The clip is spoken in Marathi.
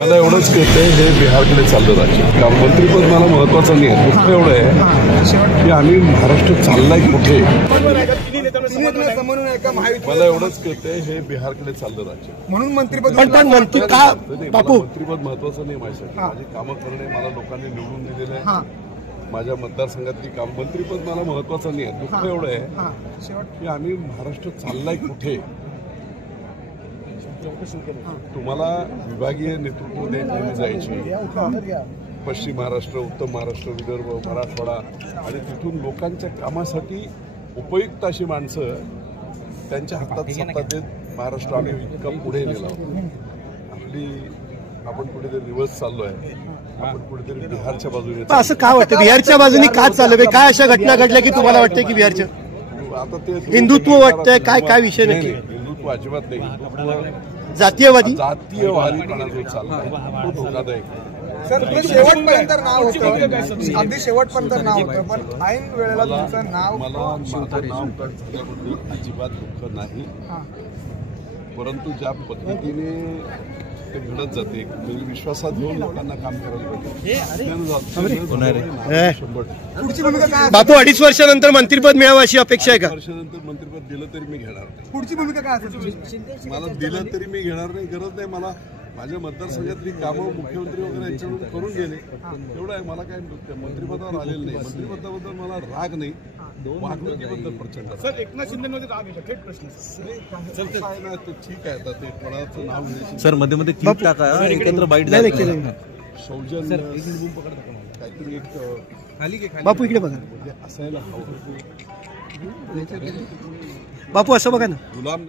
मला एवढंच कळतंय हे बिहारकडे चाललं राज्य. कारण मंत्रिपद मला महत्वाचं नाही आहे. दुसरं एवढं आहे की आम्ही महाराष्ट्र चाललाय कुठे. मला एवढंच कळतंय हे बिहारकडे चाललं राज्य. म्हणून मंत्रिपद मंत्रिपद महत्वाचं नाही माझ्यासाठी. माझी कामं करणे, मला लोकांनी निवडून दिलेलं आहे. माझ्या मतदारसंघातली काम. मंत्रिपद मला महत्वाचं नाही आहे. दुसरं एवढं आहे की आम्ही महाराष्ट्र चाललाय कुठे. तुम्हाला विभागीय नेतृत्व द्यायची जायची. पश्चिम महाराष्ट्र, उत्तर महाराष्ट्र, विदर्भ, मराठवाडा आणि तिथून लोकांच्या कामासाठी उपयुक्त अशी माणसं त्यांच्या हातात सत्ता देत महाराष्ट्र आम्ही इतकं पुढे नेला. आपण कुठेतरी रिव्हर्स चाललोय. आपण कुठेतरी बिहारच्या बाजूने. असं का वाटतं बिहारच्या बाजूने का चाललंय? काय अशा घटना घडल्या की तुम्हाला वाटतं की बिहारच्या आता ते हिंदुत्व वाटतंय? काय विषय नक्की? हिंदुत्व अजिबात नाही. हिंदुत्व जातीयवादीपणा जो चाललाय तो धोकादायक. सर, शेवटपर्यंत नाव होतं, अगदी शेवटपर्यंत नाव होतं, पण ऐन वेळेला तुमचं नाव. मला माझं नाव कट झाल्याबद्दल अजिबात दुःख नाही. परंतु ज्या पद्धतीने ते घडत जाते विश्वासात घेऊन लोकांना काम करायला पाहिजे. पुढची भूमिका काय? बापू 2.5 वर्षानंतर मंत्रिपद मिळावं अशी अपेक्षा आहे का? वर्षानंतर मंत्रिपद दिलं तरी मी घेणार नाही. पुढची भूमिका काय असेल? मला दिलं तरी मी घेणार नाही. गरज नाही. मला माझ्या मतदारसंघातली कामं मुख्यमंत्री वगैरे यांच्याकडून करून गेले. एवढं आहे. मला काय मंत्रिपदावर आलेलं नाही. मंत्रिपदाबद्दल मला राग नाही. वागणुकीबद्दल प्रचंड. सर, एकनाथ शिंदेमध्ये राग आहे. थेट प्रश्न काय ना ते ठीक आहे. आता ते कोणाचं नाव घ्यायचं. सर, मध्ये क्लिप टाका एकत्र बाईट सौजन काहीतरी एक बापू इकडे बघा. असायला हवं. बापू असं बघा ना. गुलाम